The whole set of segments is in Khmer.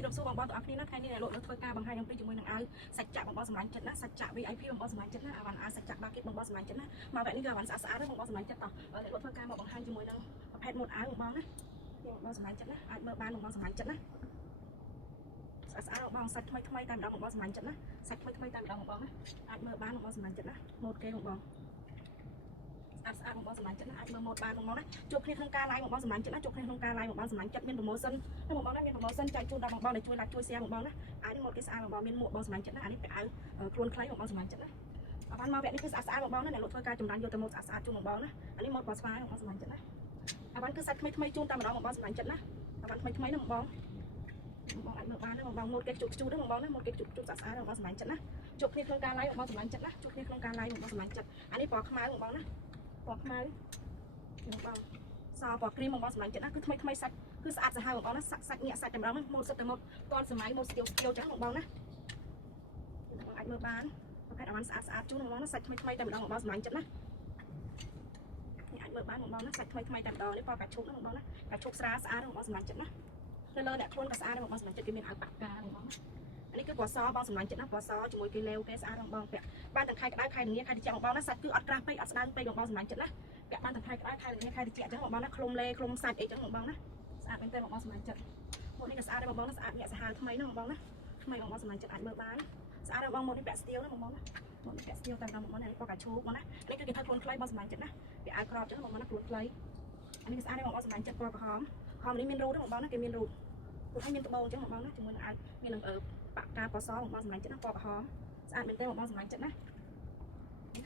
ជ្រាបសួរបងប្អូនទាំងអស់គ្នាណាថ្ងៃនេះអ្នកលក់នៅធ្វើការបង្ហាញអំពីជាមួយនឹងអាវសាច់ចាក់បងប្អូនសម្លាញ់ចិត្តណាសាច់ចាក់ VIP បងប្អូនសម្លាញ់ចិត្តណាអាវ៉ាន់អាសាច់ចាក់បាគីបងប្អូនសម្លាញ់ចិត្តណាមកវគ្គនេះគឺអាវ៉ាន់ស្អាតស្អាតបងប្អូនសម្លាញ់ចិត្តតោះអ្នកលក់ធ្វើការមកបង្ហាញជាមួយនឹងប្រភេទម៉ូតអាវបងប្អូនណាបងប្អូនសម្លាញ់ចិត្តណាអាចមើលបានបងប្អូនសម្លាញ់ចិត្តណាស្អាតស្អាតបងសាច់ថ្មីថ្មីតែម្ដងបងប្អូនសម្លាញ់ចិត្តណាសាច់ថ្មីថ្មីតែម្ដងបងប្អូនណាអាចមើលបានបងប្អូនសម្លាញ់ចិត្តណាម៉ូតគេបងប្អូនស្អាតស្អាតបងប្អូនសម្លាញ់ចិត្តណាអាចមើលម៉ូតបានបងប្អូនណាជួបគ្នាក្នុងការ live បងប្អូនសម្លាញ់ចិត្តណាជួបគ្នាក្នុងការ live បងប្អូនសម្លាញ់ចិត្តមាន promotion ណាបងប្អូនណាមាន promotion ចែកជូនដល់បងប្អូនដែលជួយ like ជួយ share បងប្អូនណាអានេះម៉ូតគេស្អាតបងប្អូនមានមួកបងសម្លាញ់ចិត្តណាអានេះពាក់អាវខ្លួនខ្លីបងប្អូនសម្លាញ់ចិត្តណាអបានមកវគ្គនេះគឺស្អាតស្អាតបងប្អូនណាអ្នកលក់ធ្វើការចម្រាញ់យកទៅម៉ូតស្អាតស្អាតជូនបងប្អូនណាអានេះម៉ូតពណ៌ស្វាយបងប្អូនសម្លាញ់ចិត្តណាអបានគឺសាច់ថ្មីថ្មីជូនតែម្ដងបងប្អូនសម្លាញ់ចិត្តណាអបានថ្មីថ្មីណាបងប្អូនអាចមើលបានណាបងប្អូនម៉ូតគេជូតជូតណាបងប្អូនណាម៉ូតគេជូតជូតស្អាតស្អាតបងប្អូនសម្លាញ់ចិត្តណាជួបគ្នាក្នុងការ live បងប្អូនសម្លាញ់ចិត្តណាជួបគ្នាក្នុងការ live បងប្អូនសម្លាញ់ចិត្តអានេះពណ៌ខ្មៅបងប្អូនណាពណ៌ខ្មៅបងប្អូនសពណ៌គ្រីមបងប្អូនសម្លាញ់ចិត្តណាគឺថ្មីថ្មីសាច់គឺស្អាតសាហាវបងប្អូនណាសាច់ញាក់សាច់តែម្ដងម៉ូតសុទ្ធតែម៉ូតតនសម័យម៉ូតស្ទៀវស្ទៀវចឹងបងប្អូនណាបងអាចមើលបានប្រភេទអាវ៉ាន់ស្អាតស្អាតជូនបងប្អូនណាសាច់ថ្មីថ្មីតែម្ដងបងប្អូនសម្លាញ់ចិត្តណានេះអាចមើលបានបងប្អូនណាសាច់ថ្មីថ្មីតែម្ដងនេះពណ៌កាឈូកណាបងប្អូនណាកាឈូកស្រាលស្អាតបងប្អូនសម្លាញ់ចិត្តណាទៅលើអ្នកខ្លួនក៏ស្អាតដែរបងប្អូនសម្លាញ់ចិត្តគេមានអាវប៉ាក់កាបងប្អូនណាអានេះគឺពណ៌សបងសម្លាញ់ចិត្តណាពណ៌សជាមួយគេលេវគេស្អាតបងប្អូនពាក់បានទាំងខែក្តៅខែល្ងាខែត្រជាក់បងប្អូនណាសាច់គឺអត់ក្រាស់ពេកអត់ស្ដើងពេកបងប្អូនសម្លាញ់ចិត្តណាពាក់បានទាំងខែក្តៅខែល្ងាខែត្រជាក់អញ្ចឹងបងប្អូនណាខ្លុំលេខ្លុំសាច់អីចឹងបងប្អូនណាស្អាតមែនតើបងប្អូនសម្លាញ់ចិត្តម៉ូតនេះក៏ស្អាតដែរបងប្អូនណាស្អាតញាក់សាហាវថ្មីណាបងប្អូនណាថ្មីបងប្អូនសម្លាញ់ចិត្តអាចមើលបានស្អាតដែរបងម៉ូតនេះពាក់ស្ទៀវណាបងប្អូនណាម៉ូតនេះពាក់ស្ទៀវតែម្ដងបងប្អូននេះពណ៌កាឈូកបងណានេះគឺគេថាខ្លួនខ្លីបងសម្លាញ់ចិត្តណាពាក់អាវក្របចឹងបងប្អូនណាខ្លួនខ្លីអានេះក៏ស្អាតដែរបងប្អូនសម្លាញ់ចិត្តពណ៌ក្រហមក្រហមនេះមានរូតបងប្អូនណាគេមានរូតខ្លួនឲ្យមានត្បូងចឹងបងប្អូនណាជាមួយនឹងអាវមាននឹងប៉ាក់កាពណ៌សបងប្អូនសម្លាញ់ចិត្តណាពណ៌ក្រហមស្អាតមែនតើបងប្អូនសម្លាញ់ចិត្តណា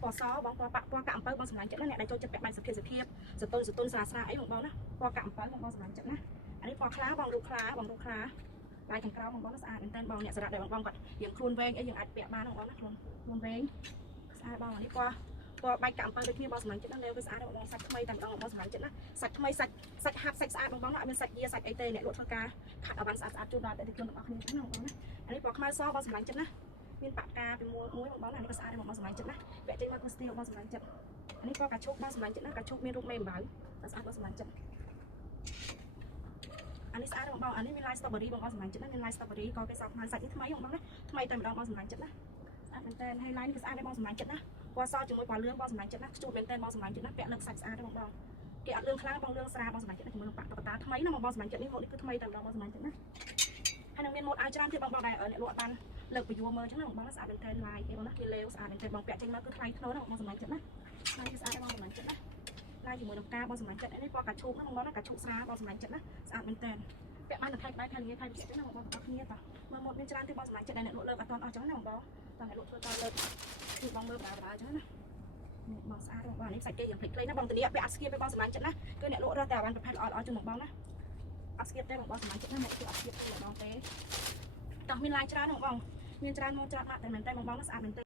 ពណ៌សបងពណ៌ប៉ាក់ពណ៌កាក់អំពៅបងសម្លាញ់ចិត្តណាអ្នកដែលចូលចិត្តពាក់បាច់សុភាពសតុនស្រាស្រាអីបងប្អូនណាពណ៌កាក់អំពៅបងប្អូនសម្លាញ់ចិត្តណាអានេះពណ៌ខ្លាបងរូបខ្លាបងរូបខ្លាឡាយខាងក្រៅបងប្អូនស្អាតមែនតើបងអ្នកសារ៉ាត់ដែលបងគាត់យើងខ្លួនវែងអីយើងអាចពាក់បានបងប្អូនណាខ្លួនវែងស្អាតបងអានេះពណ៌បាច់កាក់អំពៅដូចគ្នាបងសម្លាញ់ចិត្តណាលេវវាស្អាតបងប្អូនសាច់ថ្មីតែម្ដងបងសម្លាញ់ចិត្តណាសាច់ថ្មីសាច់ហាប់សាច់ស្អាតបងប្អូនណាអត់មានសាច់យាសាច់អីទេអ្នកលក់ធ្វើការខាត់អវ៉ាន់ស្អាតស្អាតជូនដល់អតិថិជនទាំងអស់គ្នាណាបងប្អូនណាអានេះពណ៌ខ្មៅសបងសម្លាញ់ចិត្តណាមានប៉ាក់កាពីមួយបងប្អូនអានេះក៏ស្អាតដែរបងសម្លាញ់ចិត្តណាពាក់ចេញមកគឺស្ទៀវបងសម្លាញ់ចិត្តអានេះពណ៌កាឈូកបងសម្លាញ់ចិត្តណាកាឈូកមានរូបមេអំបៅស្អាតបងសម្លាញ់ចិត្តអានេះស្អាតបងប្អូនអានេះមានល័យ strawberry បងប្អូនសម្លាញ់ចិត្តណាមានល័យ strawberry ក៏គេសោកខ្មៅសាច់នេះថ្មីបងប្អូនណាថ្មីតែម្ដងបងសម្លាញ់ចិត្តណាស្អាតមែនតើហើយ line គឺស្អាតដែរបងសម្លាញ់ចិត្តណាពណ៌សជាមួយពណ៌លឿងបងសម្លាញ់ចិត្តណាខ្ជូតមែនតើបងសម្លាញ់ចិត្តណាពាក់លើកសាច់ស្អាតដែរបងប្អូនគេអត់លឿងខ្លាំងបងលឿងស្រាលបងសម្លាញ់ចិត្តជាមួយនឹងប៉ាក់តុក្កតាថ្មីណាបងសម្លាញ់ចិត្តនេះម៉ូតនេះគឺថ្មីតែម្ដងបងសម្លាញ់ចិត្តណាហើយនឹងមានម៉ូតអាវច្រើនទៀតបងដែលអ្នកលក់បានលើកពយួរមើលអញ្ចឹងណាបងស្អាតមែនតើ line គេបងណាគេលេវស្អាតមែនតើបងពាក់ចេញមកគឺថ្លៃធ្នូណាបងសម្លាញ់ចិត្តណា line គឺស្អាតដែរបងសម្លាញ់ចិត្តណា line ជាមួយនឹងផ្កាបងសម្លាញ់ចិត្តនេះពណ៌កាឈូកណាបងណាកាឈូកស្រាលបងសម្លាញ់ចិត្តណាស្អាតមែនតើពាក់បានតែខែក្តៅខែល្ងាខែត្រជាក់ណាបងប្អូនទាំងអស់គ្នាតោះមើលម៉ូតមានច្រើនទៀតបងសម្លាញ់ចិត្តដែលអ្នកលក់លើកអត់ទាន់អស់អញ្ចឹងណាបងតោះអ្នកលក់ធ្វើការលើកគឺបងមើលប្រើអញ្ចឹងណាបងស្អាតបងនេះសាច់គេយ៉ាងភ្លេចភ្លេចណាបងតានីពាក់អត់ស្គៀបទេបងសម្លាញ់ចិត្តណាគឺអ្នកលក់រើសតែអាវ៉ាន់ប្រភេទល្អជូនបងណាអត់ស្គៀបទេបងសម្លាញ់ចិត្តណាអ្នកគឺអត់ស្គៀបទេម្ដងទេតោះមានឡាយច្រើនបងមានច្រើនមកច្រើនម៉ាក់តែមែនតើបងស្អាតមែនតើ